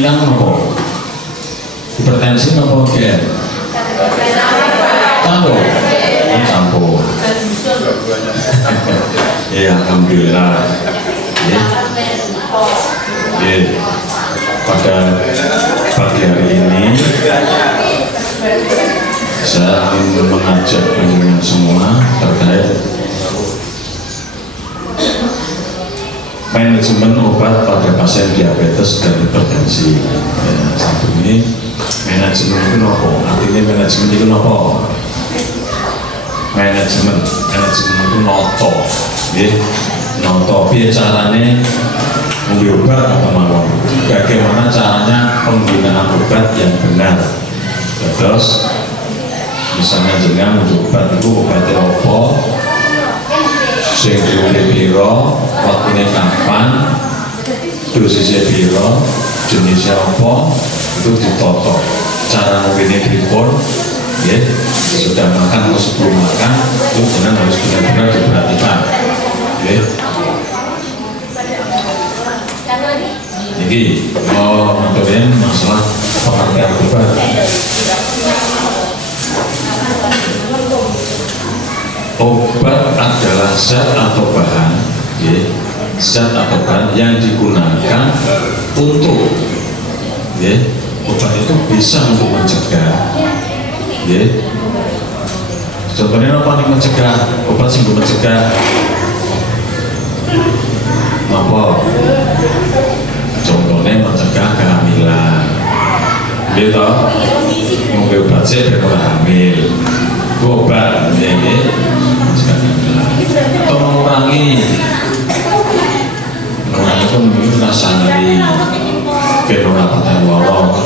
Ingkang apa? Hipertensi apa GM? Campur. Campur. Ya, alhamdulillah. Ya. Ya. Pada pagi hari ini saya ingin mengajak panjenengan semua terkait manajemen obat pada pasien diabetes dan hipertensi. Ya, satu ini manajemen itu apa? Artinya manajemen itu apa? Manajemen itu noto, ya, noto. Biar caranya mengambil obat atau mawon. Bagaimana caranya penggunaan obat yang benar. Terus, misalnya jangan untuk obat itu obatnya apa? Sing diundi piro, waktunya kapan, dosisnya piro, jenisnya apa, itu ditoto. Cara mungkinnya pripun, ya, sudah makan atau sebelum makan, itu benar harus benar-benar diperhatikan, ya. Jadi, mengenai masalah pengertian obat. Obat adalah zat atau bahan, ya, zat atau bahan yang digunakan untuk, ya, obat itu bisa untuk mencegah, ya. Contohnya apa nih mencegah? Obat sih mencegah apa? Contohnya mencegah kehamilan, gitu. Mungkin obat sih biar hamil. Obat ini atau mengurangi itu mungkin rasa nyeri kenora paten lorong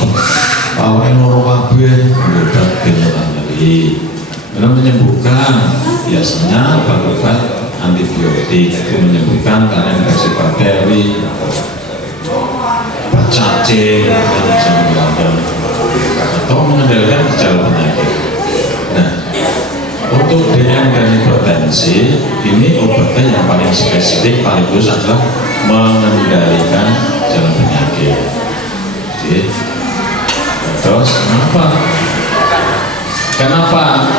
awalnya lorong kabeh obat kenora nyeri dalam menyembuhkan biasanya obat antibiotik itu menyembuhkan karena infeksi bakteri cacing dan macam-macam atau mengendalikan gejala penyakit. Nah, untuk DM dan hipertensi ini obatnya yang paling spesifik paling khusus adalah mengendalikan jalan penyakit. Jadi, terus kenapa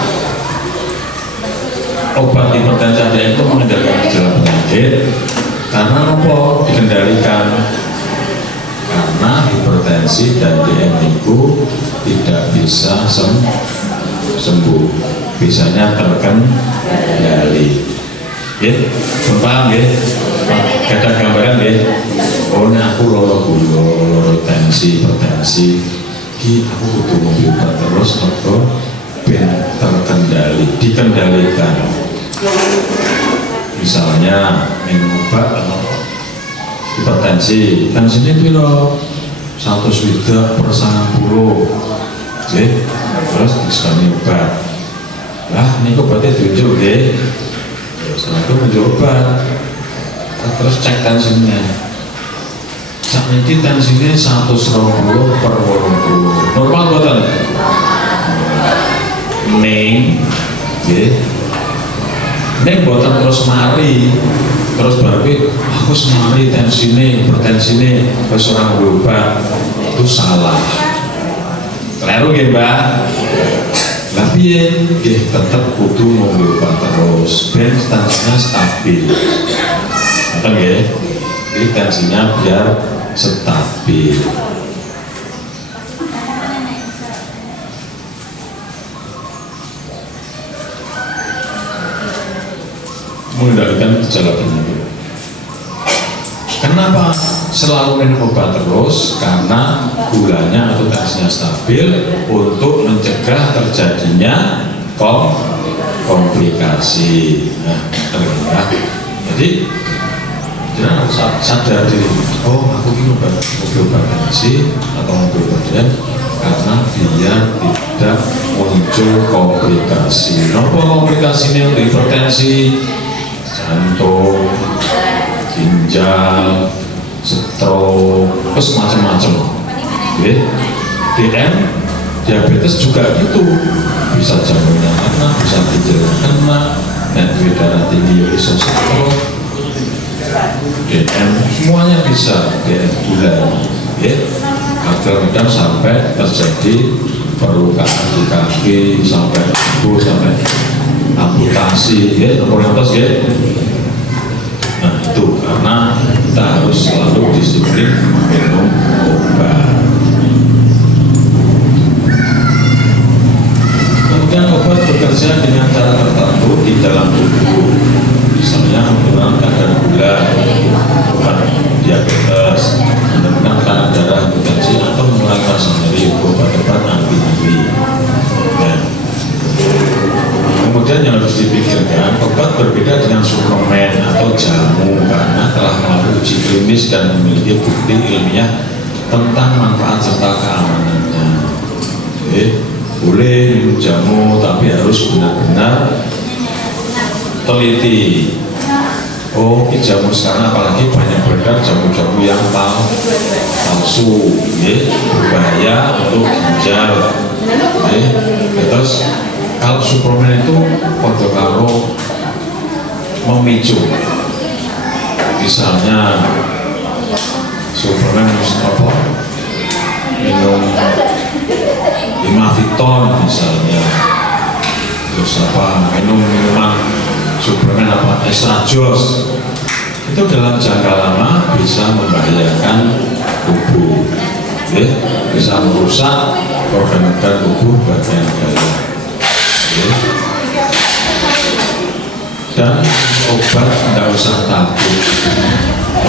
obat hipertensi DM itu mengendalikan jalan penyakit? Karena apa? Dikendalikan karena hipertensi dan DM itu tidak bisa sembuh, bisanya terkendali. Ya, paham ya? Ada gambaran ya? Oh, ini aku loro gula, loro tensi, hipertensi. Ki aku butuh mobil obat terus atau ben terkendali, dikendalikan. Misalnya minum obat atau hipertensi, tensinya piro 100/90. Oke, terus diskoni obat. Lah, ini obatnya diunjuk deh. Setelah itu mencoba, terus cek tensinya. Saat ini tensinya 120/80. Normal buatan. Neng, neng buatan terus mari, terus baru aku semari tensinya, hipertensinya, terus orang berubah itu salah. Keliru ya mbak, tapi ya tetap kudu ngobrol terus, ben tensinya stabil, betul ya? Jadi tensinya biar stabil. Mengendalikan gejala penyakit. Kenapa selalu minum obat terus? Karena gulanya atau tensinya stabil untuk mencegah terjadinya komplikasi. Nah, ternyata jadi jangan sadar diri. Oh, aku ini obat tensi atau obat karena biar tidak muncul komplikasi. Apa komplikasinya untuk hipertensi? Jantung, ginjal, stroke, terus macam-macam. DM, diabetes juga gitu, bisa jantungnya kena, bisa ginjalnya kena, dan darah tinggi bisa stroke. DM semuanya bisa, DM gula, ya. kadang-kadang sampai terjadi perlukaan di kaki, sampai tubuh, sampai amputasi, ya, nomor-nomor ya. Nah itu karena kita harus selalu disiplin minum obat. Kemudian obat bekerja dengan cara tertentu di dalam tubuh, misalnya menurunkan kadar gula, obat diabetes, menurunkan tekanan darah, hipertensi, atau mengurangi rasa nyeri, obat-obat anti-nyeri. Nah, kemudian yang harus dipikirkan, obat berbeda dengan suplemen atau jamu karena telah melalui uji klinis dan memiliki bukti ilmiah tentang manfaat serta keamanannya. Boleh minum jamu, tapi harus benar-benar teliti. Oh, jamu sekarang apalagi banyak beredar jamu-jamu yang palsu, berbahaya untuk ginjal. Terus kalau suplemen itu pada kalau memicu, misalnya suplemen apa, minum Imaviton misalnya, terus apa, minum minuman suplemen apa, estradiol, itu dalam jangka lama bisa membahayakan tubuh, bisa merusak organ-organ tubuh bagian dalam. Dan obat tidak usah takut,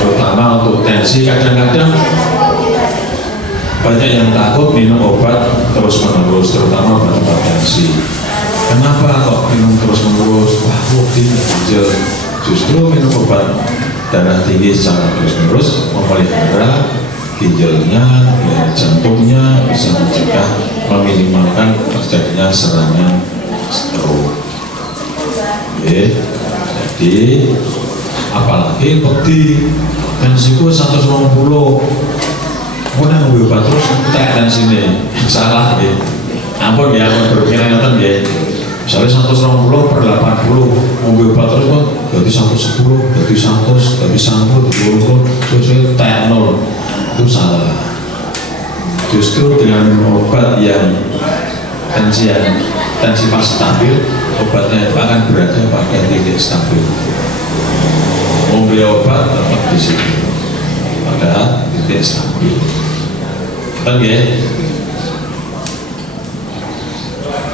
terutama untuk tensi. Kadang-kadang banyak yang takut minum obat terus-menerus, terutama obat tensi. Kenapa kok minum terus-menerus? Wah, ginjal. Justru minum obat darah tinggi secara terus-menerus memelihara ginjalnya, jantungnya, bisa mencegah, meminimalkan terjadinya serangan stroke. Jadi apalagi peti tensiku 120, kemudian ngombe obat terus entek tensinya, salah ya. Ampun ya, ampun berpikiran nonton ya. Misalnya 120 per 80, ngombe obat terus kok jadi 110, jadi 100, jadi 100, jadi 20, terus entek 0. Itu salah. Justru dengan obat yang tensi pas stabil, obatnya itu akan berada pada titik stabil. Ngombe obat tetap di situ pada titik stabil. Kan ya?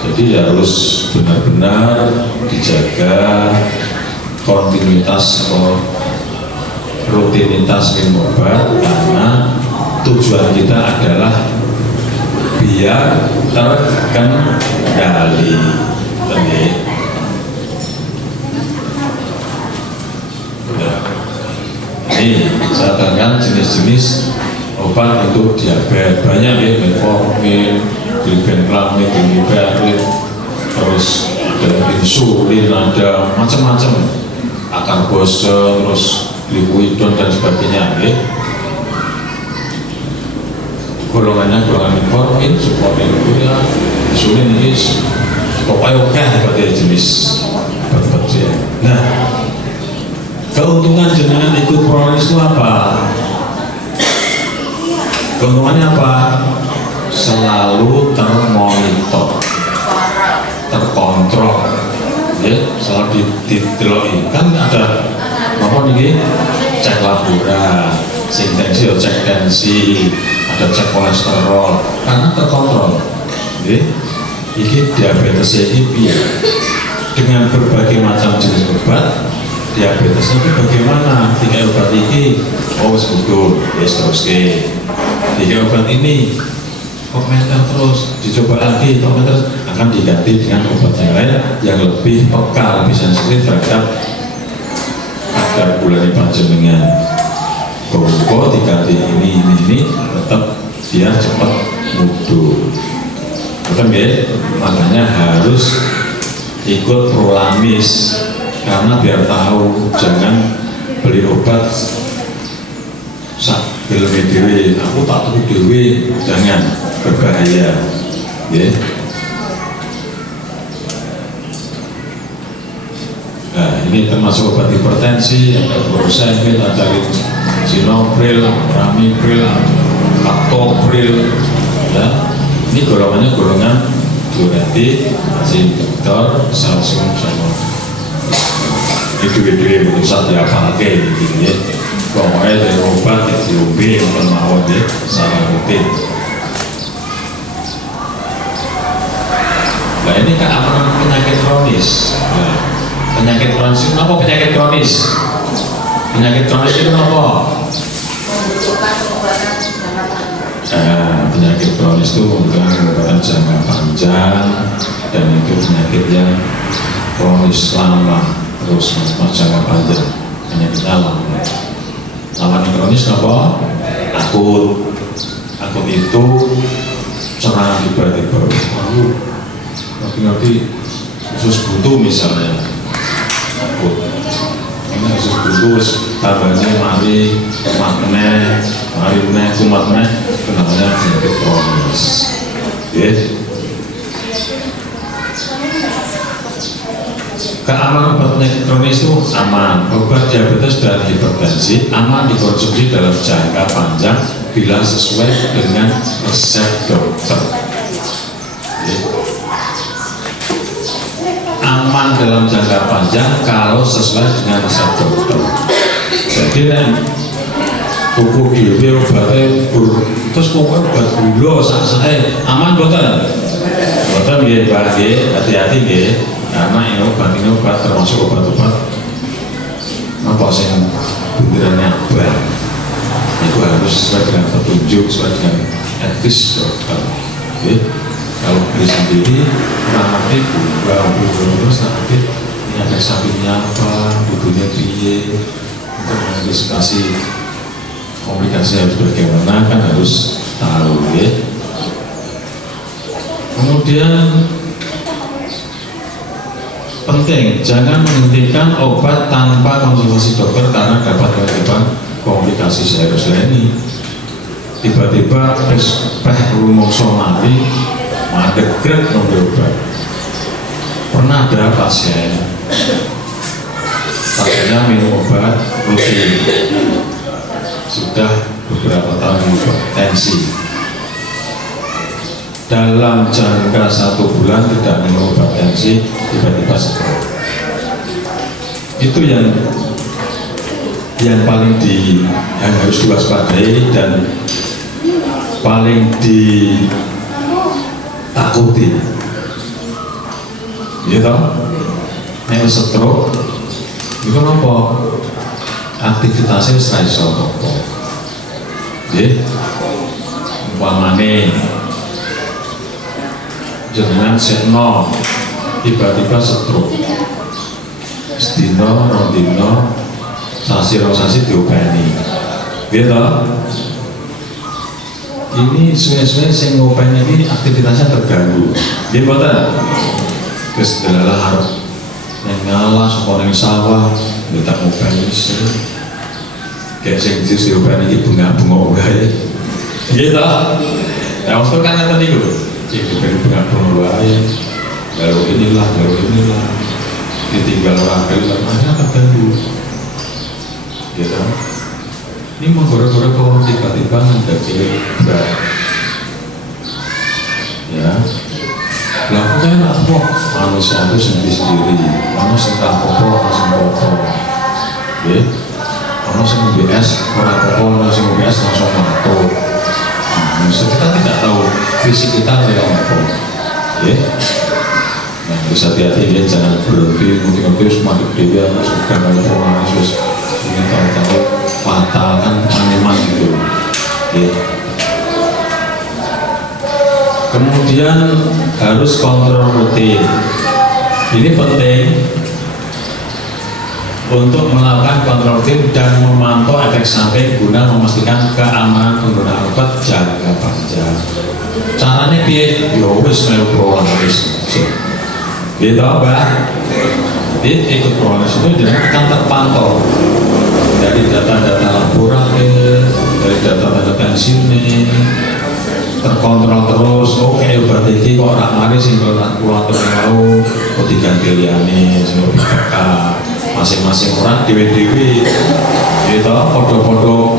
Jadi harus benar-benar dijaga kontinuitas atau rutinitas minum obat, karena tujuan kita adalah biar terkendali. Ini saya terangkan jenis-jenis obat untuk diabetes banyak ya, metformin, glibenclamid, glibenclamid, terus ada insulin, ada macam-macam, akarbose, terus glikuidon dan sebagainya ya. Golongannya golongan metformin, supportin ya, insulin ini pokoknya oke pada jenis obat ya. Nah, keuntungan jenengan ikut ProRes itu apa? Keuntungannya apa? Selalu termonitor, terkontrol, ya, selalu diteloi. Kan ada apa nih? Cek labora, cek tensi, ada cek kolesterol, karena terkontrol. Ya, ini diabetes ini dengan berbagai macam jenis obat. Diabetes itu bagaimana? Tiga obat ini, oh betul, terus ke. Tiga obat ini komentar terus, dicoba lagi, komentar akan diganti dengan obat yang lain yang lebih peka, lebih sensitif terhadap kadar gula di panjenengan. Kok diganti ini tetap biar cepat mudah. Betul ya? Makanya harus ikut Prolamis, karena biar tahu, jangan beli obat sak filme dewe, aku tak tuku dewe, jangan, berbahaya ya. Nah ini termasuk obat hipertensi, ada furosemid, ada lisinopril, ramipril, kaptopril, ya. Ini golongannya golongan diuretik, inhibitor, kalsium sama itu pusat ya pakai gitu ya. Pokoknya dari obat diombe untuk mawon ya secara rutin. Nah ini kan apa penyakit kronis. Nah, penyakit kronis itu apa penyakit kronis? Penyakit kronis itu apa? Penyakit kronis itu membutuhkan pengobatan jangka panjang dan itu penyakit yang kronis lama terus jangka panjang, penyakit alam. Lawan kronis apa? Akut. Akut itu serangan tiba-tiba. Nanti khusus butuh misalnya akut. Ini khusus butuh tambahnya mari kumat itu namanya penyakit kronis. Keamanan obat penyakit kronis itu aman. Obat diabetes dan hipertensi aman dikonsumsi dalam jangka panjang bila sesuai dengan resep dokter. Aman dalam jangka panjang kalau sesuai dengan resep dokter. Jadi tuku dhewe obatnya terus obat gula sak-sake aman boten? Boten nggih, Pak nggih, hati-hati nggih. Karena ini obat termasuk obat-obat apa sih bunderannya abang itu harus sesuai dengan petunjuk, sesuai dengan etis dokter. Kalau beli sendiri kurang ngerti terus nanti ini efek sampingnya apa, butuhnya piye, untuk mengantisipasi komplikasi harus bagaimana kan harus tahu ya. Kemudian penting, jangan menghentikan obat tanpa konsultasi dokter karena dapat menyebabkan komplikasi serius ini. Tiba-tiba rumongso mati, madegret ngombe obat. Pernah ada pasiennya minum obat rutin, sudah beberapa tahun hipertensi. Dalam jangka 1 bulan tidak minum obat tensi, tiba-tiba stroke. Itu yang paling yang harus diwaspadai dan paling ditakuti. Gitu, yang stroke itu apa? Aktivitasnya serai sopo. Umpamane jenengan sekno tiba-tiba stroke sedino rondino sasi diopeni gitu. Ini suwe-suwe sing ngopeni ini aktivitasnya terganggu dia boten terus delalah harap yang ngalah saka ning sawah kita ngopeni kayak sing diopeni iki bunga-bunga wae gitu. Nah waktu kan ngeten niku itu dari pengatur lain, lalu inilah, ditinggal orang kali lamanya terganggu, gitu. Ini menggoreng-goreng kalau tiba-tiba menjadi berat, ya. Lakukan apa? Manusia itu sendiri, manusia apa-apa, langsung ya. Manusia BS, orang apa, langsung BS langsung matur. Kita tidak tahu fisik kita kayak apa, ya. Nah, bisa hati-hati ya, jangan berhenti mungkin semakin dia suka kalau orang Yesus ingin tahu fatal kan animan gitu, ya. Kemudian harus kontrol rutin. Ini penting untuk melakukan kontrol rutin dan memantau efek samping guna memastikan keamanan penggunaan obat jangka panjang. Caranya piye? Ya wis melu prolaris. Gitu, Pak. Jadi ikut prolaris itu akan terpantau dari data-data laboratorium, dari data-data tensinya, terkontrol terus. Oke, obat ini kok ora mari sing kulatur mau kok diganti liyane sing lebih dekat. Masing-masing orang dewe-dewe gitu, podo-podo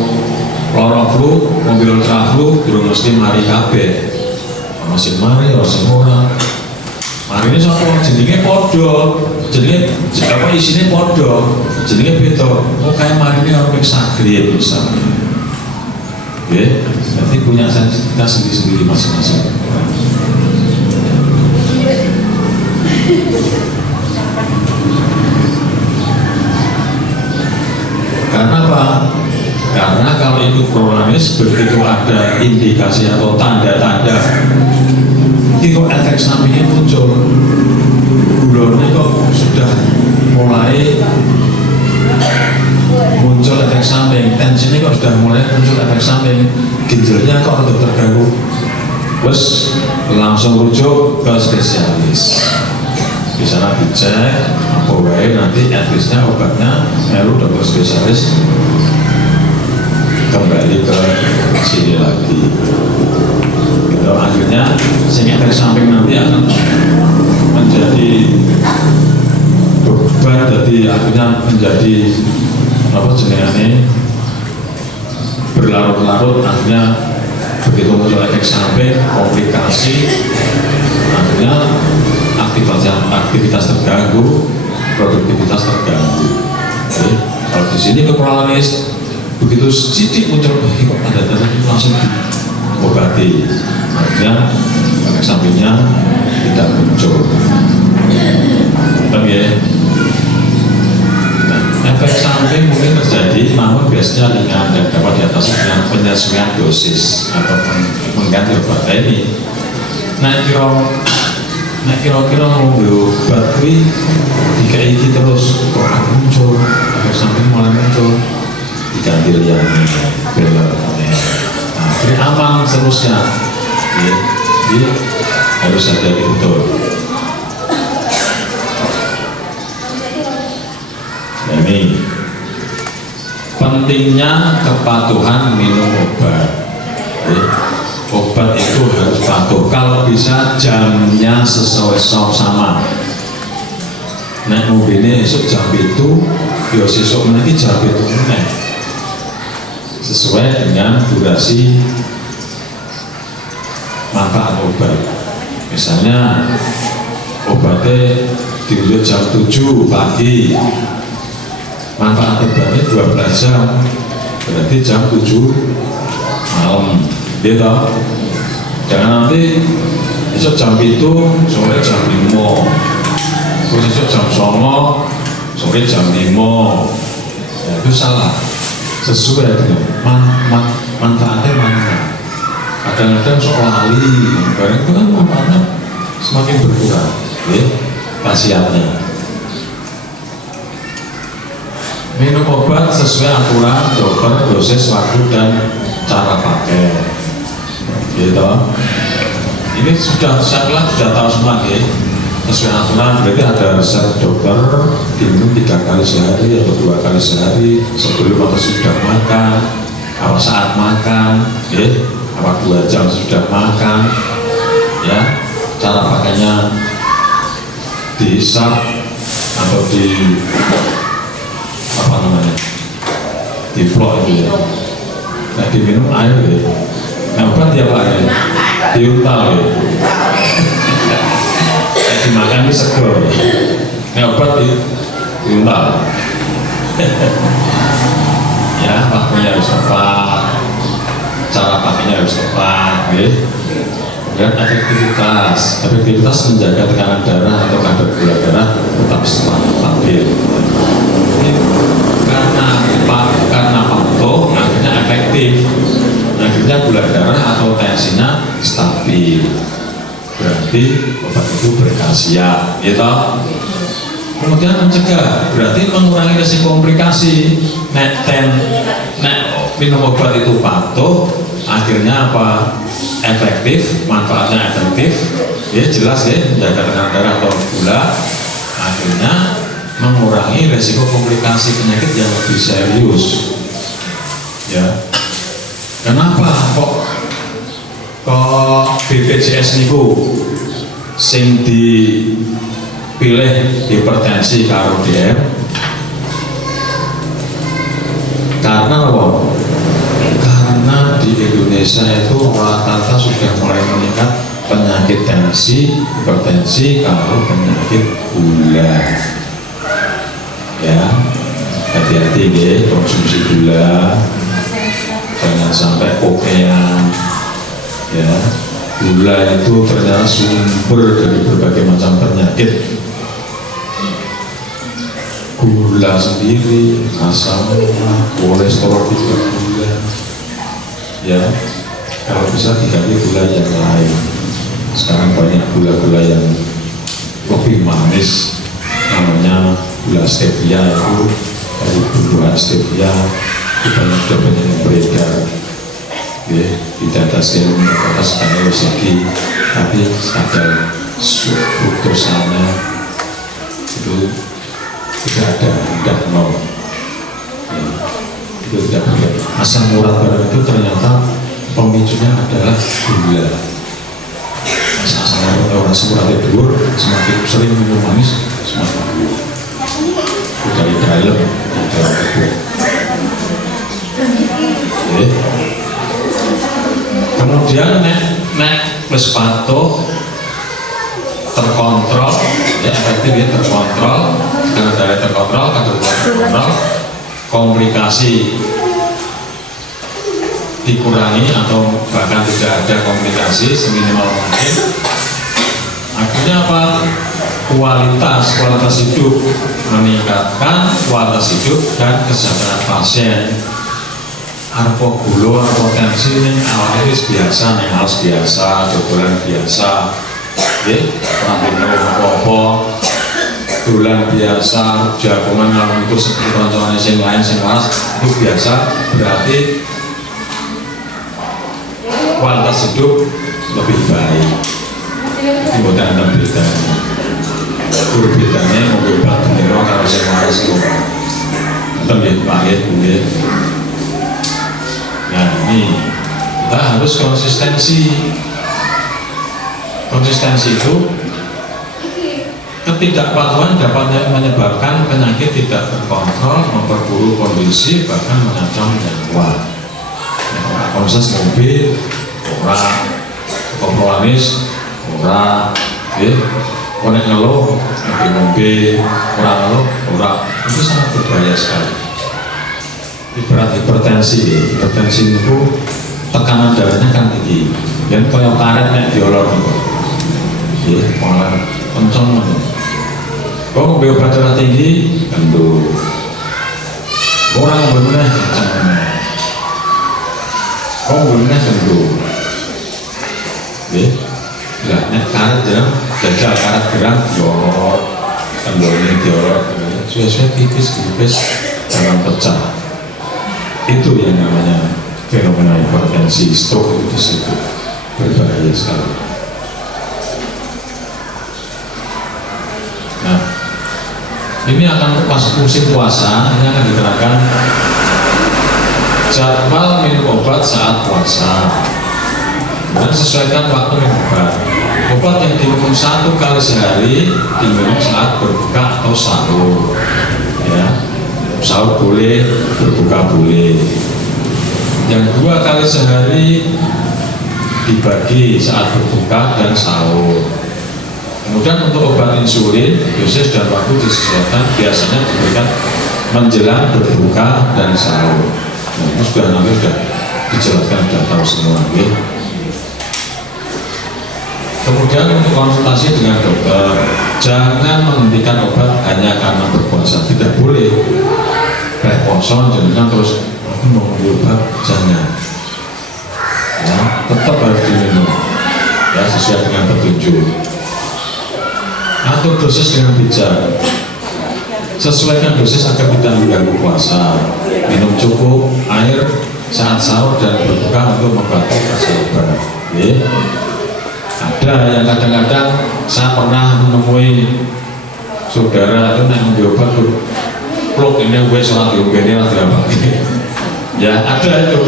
loro flu, mobil ultra flu, durung mesti mari kabeh. Ono sing mari, ono sing ora. Mari ini sapa jenenge padha. Jenenge apa isine padha. Jenenge beda. Oh kayak mari ini orang sakit misalnya. Oke, nanti punya sensitivitas sendiri-sendiri masing-masing. Karena apa? Karena kalau itu kronis, begitu ada indikasi atau tanda-tanda itu efek sampingnya muncul, gulanya kok sudah mulai muncul efek samping, tensinya kok sudah mulai muncul efek samping, ginjalnya kok untuk terganggu, terus langsung rujuk ke spesialis. Di sana dicek apa wae, nanti etisnya obatnya lalu dokter spesialis kembali ke sini lagi. Gitu, akhirnya sehingga efek samping nanti akan menjadi beban, jadi akhirnya menjadi apa jenenge berlarut-larut, akhirnya begitu muncul efek samping, komplikasi, akhirnya aktivitas terganggu, produktivitas terganggu. Jadi, kalau di sini kronis, begitu sedikit muncul kok tanda-tanda langsung diobati, artinya efek sampingnya tidak muncul. Tapi ya, nah, efek samping mungkin terjadi, namun biasanya ringan dan dapat diatasi dengan penyesuaian dosis atau mengganti obat ini. Nah kira-kira mau obat ini dikai terus kok muncul efek samping malah muncul, diganti yang benar. Nah, jadi aman seterusnya. Jadi harus hati-hati betul. Nah, ini pentingnya kepatuhan minum obat. Obat itu harus patuh, kalau bisa jamnya sesuai sama. Nek mobilnya esok jam itu, ya esok nanti jam itu sesuai dengan durasi manfaat obat. Misalnya obatnya diuji jam 7 pagi, manfaat obatnya 12 jam, berarti jam 7 malam. Gitu. Jangan nanti besok jam itu, sore jam 5, terus besok jam 9, sore jam 5. Ya, itu salah. Sesuai dengan manfaatnya mana. Kadang-kadang soal lali, barang itu kan manfaatnya semakin berkurang, ya, khasiatnya. Minum obat sesuai aturan dokter, dosis, waktu, dan cara pakai. Gitu. Ini sudah saya sudah tahu semua ya. Sesuai aturan, berarti ada resep dokter diminum 3 kali sehari atau 2 kali sehari, sebelum atau sudah makan, apa saat makan, ya, apa 2 jam sudah makan, ya, cara pakainya dihisap atau di apa namanya, diplok itu ya. Nah, diminum air ya. Nah, obat ya Pak ya, diuntal ya. Dimakan ini seger. Nah, obat diuntal. Ya, waktunya harus tepat, cara pakainya harus tepat, ya. Dan efektivitas menjaga tekanan darah atau kadar gula darah tetap stabil. Karena patuh, akhirnya efektif. Akhirnya gula darah atau tensinya stabil, berarti obat itu berkhasiat, gitu. Kemudian mencegah, berarti mengurangi risiko komplikasi. Nek minum obat itu patuh, akhirnya apa? Efektif, manfaatnya efektif, ya jelas ya, menjaga tekanan darah atau gula, akhirnya mengurangi risiko komplikasi penyakit yang lebih serius, ya. Kenapa kok BPJS niku sing dipilih hipertensi karo DM? Karena apa? Karena desa itu rata-rata sudah mulai meningkat penyakit tensi, hipertensi, kalau penyakit gula. Ya, hati-hati deh konsumsi gula, jangan sampai kopean. Ya, gula itu ternyata sumber dari berbagai macam penyakit. Gula sendiri, asam, kolesterol juga gula. Ya, kalau bisa diganti gula yang lain. Sekarang banyak gula-gula yang lebih manis, namanya gula stevia, itu dari buah stevia itu banyak yang beredar. Ya, tidak ada serum, tidak ada sekali tapi ada fruktosanya itu tidak ada, tidak nol. Ya, itu tidak boleh. Asam urat barang itu ternyata pemicunya adalah gula. Asam uratnya dur, semakin sering minum manis semakin dur. Dari dalam tubuh. Okay. Kemudian nek wis patuh terkontrol, ya efektif ya terkontrol, karena dari terkontrol, komplikasi dikurangi atau bahkan tidak ada komplikasi seminimal mungkin. Akhirnya apa? Kualitas hidup meningkatkan, kualitas hidup dan kesehatan pasien. Arpo gula, arpo tensi ini awalnya biasa, nih harus biasa, dodolan biasa. Ya, orang minum apa-apa, dolan biasa, jagungan yang itu seperti koncoannya yang lain, yang laras, itu biasa, berarti kualitas hidup lebih baik. Ini bukan ada bedanya. Bedanya mau bebas beneran kalau saya laras itu lebih baik, boleh. Nah ini kita harus konsistensi. Konsistensi itu ketidakpatuhan dapat menyebabkan penyakit tidak terkontrol, memperburuk kondisi, bahkan mengancam nyawa. Orang konses mobil, orang kompromis, orang konek ngeluh, mobil, orang ngeluh, orang itu sangat berbahaya sekali. Ibarat hipertensi itu tekanan darahnya kan tinggi, dan kalau karet nek diolor ya, malah kenceng. Kok mobil obat darah tinggi, tentu orang benar kenceng. Kok benar tentu, ya, lah nek karet jam, jajal karet gerak, diolor, temboknya diolor, sudah tipis, jangan pecah. Itu yang namanya fenomena hipertensi, stroke itu di situ berbahaya sekali. Nah, ini akan pas musim puasa, ini akan diterapkan jadwal minum obat saat puasa dan sesuaikan waktu minum obat. Obat yang diminum 1 kali sehari diminum saat berbuka atau sahur. Ya, sahur boleh, berbuka boleh. Yang 2 kali sehari dibagi saat berbuka dan sahur. Kemudian untuk obat insulin, dosis dan waktu disesuaikan, biasanya diberikan menjelang berbuka dan sahur. Nah, itu sudah dijelaskan, sudah tahu semua. Ya. Kemudian untuk konsultasi dengan dokter, jangan menghentikan obat hanya karena berpuasa, tidak boleh. Kayak kosong, jangan terus aku mau obat, jangan. Ya, tetap harus diminum, ya sesuai dengan petunjuk. Atur dosis dengan bijak, sesuaikan dosis agar tidak mengganggu puasa. Minum cukup air saat sahur dan berbuka untuk membantu rasa obat. Ya. Ada yang kadang-kadang saya pernah menemui saudara itu yang diobat tuh pluk ini gue sholat diobeni lah tidak pakai. Ya ada itu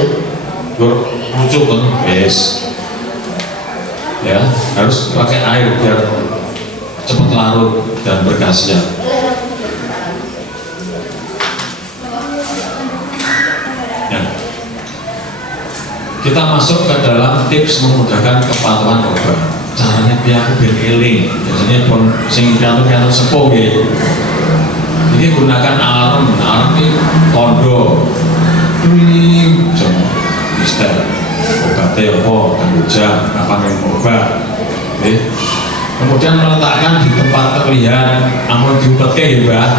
lucu kan, yes. Ya harus pakai air biar cepat larut dan berkhasiat. Ya. kita masuk ke dalam tips memudahkan kepatuhan obat. Caranya biar ben eling. Biasanya pun sing pianto sepuh nggih. Ini gunakan alarm ini tondo. Ini jam mister. Obatnya apa? Kanggo jam, kapan yang obat. Kemudian meletakkan di tempat terlihat, amun diumpetke ya Mbah.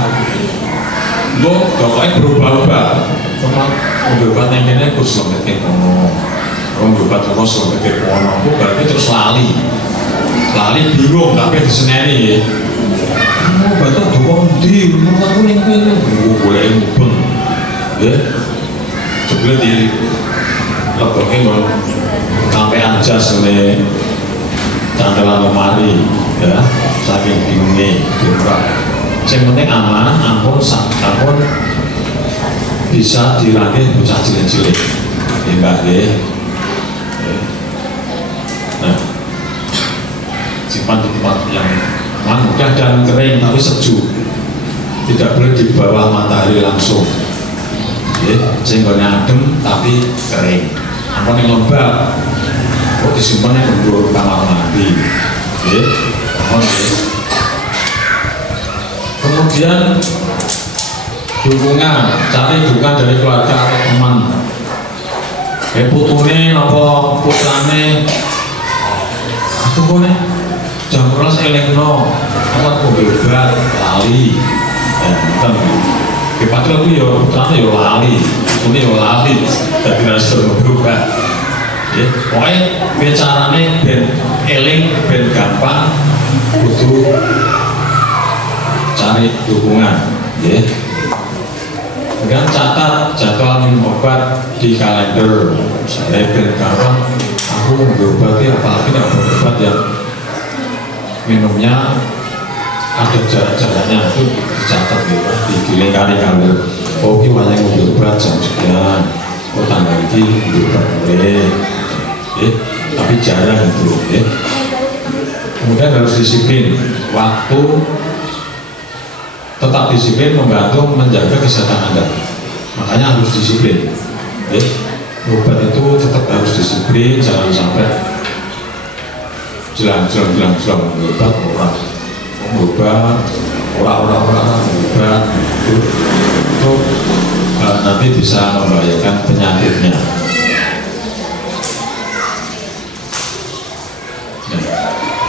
Mbok pokoknya berubah-ubah. Obat yang ini kus lompetke kono. Obat terus lompetke kono. Berarti terus lali bingung tapi diseneni. Obat itu di menurut aku ning kene boleh mumpun. Nggih. Coba di leboke mau sampai aja sene cantelan lemari ya saking bingungnya dibuka. Yang penting aman, ampun bisa dirakit bocah cilik-cilik Mbak nggih. Nah, simpan di tempat yang mudah dan kering tapi sejuk, tidak boleh di bawah matahari langsung sehingga adem tapi kering. Ampun yang lembab kok disimpan yang menurut kamar mandi kemudian dukungan, cari dukungan dari keluarga atau teman putune apa putrane aku kone jam 12 elengno apa obat lali Patrio itu ya putrane ya lali putune ya lali dadi rasa obat pokoknya bicaranya ben eling ben gampang butuh cari dukungan kemudian catat jadwal minum obat di kalender saya ben gampang aku mengobati apalagi obat yang minumnya ada jarak-jaraknya itu dicatat di lingkari kalender. Ini banyak obat jam sekian tanggal ini obat boleh tapi jarang itu kemudian harus disiplin waktu, tetap disiplin membantu menjaga kesehatan Anda, makanya harus disiplin obat itu tetap harus disiplin, jangan sampai jelang obat orang itu nanti bisa membahayakan penyakitnya.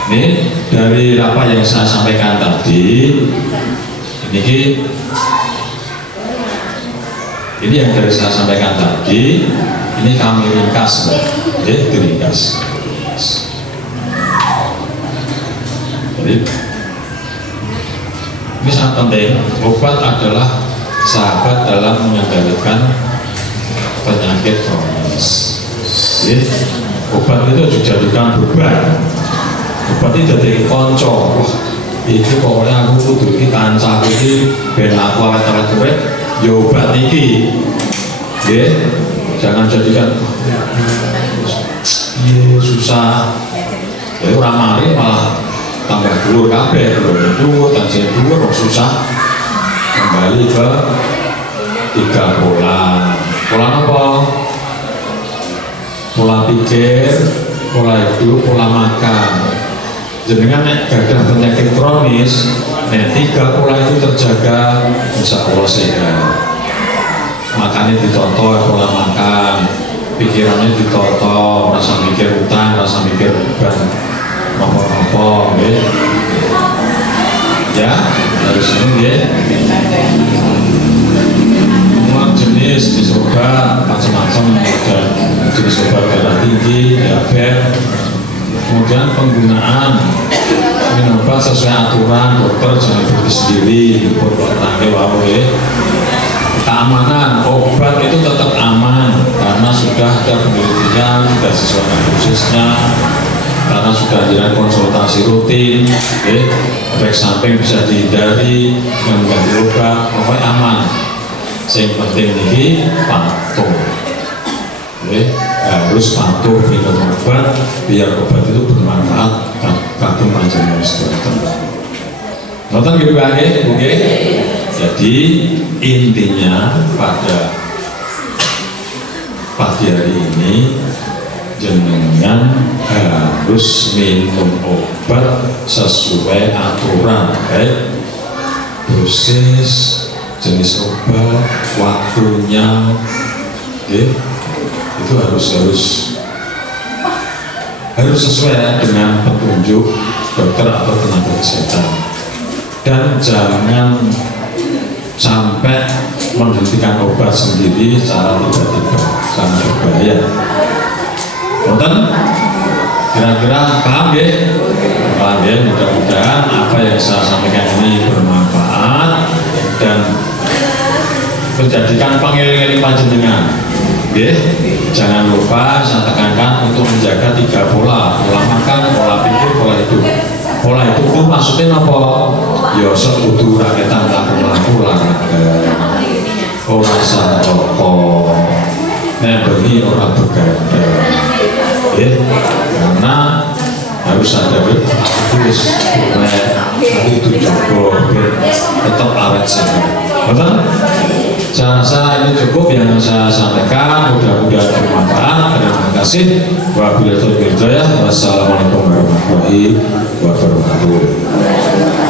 Ini dari apa yang saya sampaikan tadi, ini yang dari saya sampaikan tadi, ini kami ringkas, diringkas. Jadi ini sangat penting. Obat adalah sahabat dalam mengendalikan penyakit kronis. Jadi obat itu dijadikan beban. Obat itu jadi konco. Wah, itu pokoknya aku kudu iki kancaku iki ben aku awet-awet urip ya obat iki. Nggih. Jangan jadikan susah. Ya ora mari malah tambah dhuwur kabeh, dhuwur tansih dhuwur susah. Kembali ke 3 pola. Pola apa? Pola pikir, pola hidup, pola makan. Jenengan nek gadah penyakit kronis, nek 3 pola itu terjaga, insya Allah sehat. Makannya ditoto, pola makan, pikirannya ditoto, rasa mikir utang, rasa mikir beban, apa-apa, ya dari sini ya. Semua jenis obat macam-macam, ada jenis obat darah tinggi, diabetes. Kemudian penggunaan minum obat sesuai aturan dokter, jangan pergi sendiri, keamanan obat itu tetap aman karena sudah ada penelitian, sudah sesuai dosisnya, karena sudah ada konsultasi rutin, efek samping bisa dihindari, mengganti obat, pokoknya aman. Yang penting ini patuh. Harus patuh minum obat biar obat itu bermanfaat kagum panjenengan sedaya. Nonton gitu oke. Jadi intinya pada pagi hari ini jenengan harus minum obat sesuai aturan, baik dosis, jenis obat, waktunya, itu harus sesuai dengan petunjuk dokter atau tenaga kesehatan, dan jangan sampai menghentikan obat sendiri secara tiba-tiba, sangat berbahaya. Nonton? Kira-kira paham ya? Paham ya? Mudah-mudahan apa yang saya sampaikan ini bermanfaat dan menjadikan pengeling-eling panjenengan. Jangan lupa saya tekankan untuk menjaga 3 pola: pola makan, pola pikir, pola hidup. Pola hidup itu maksudnya apa? Ya sekutu rakyatan laku-laku olahraga, orang saroko, bagi orang berganda, karena harus ada terus itu cukup tetap awet sehat. Betul? Saya rasa ini cukup yang saya sampaikan, mudah-mudahan bermanfaat. Terima kasih. Wabillahi taufiq wal hidayah. Wassalamualaikum warahmatullahi wabarakatuh.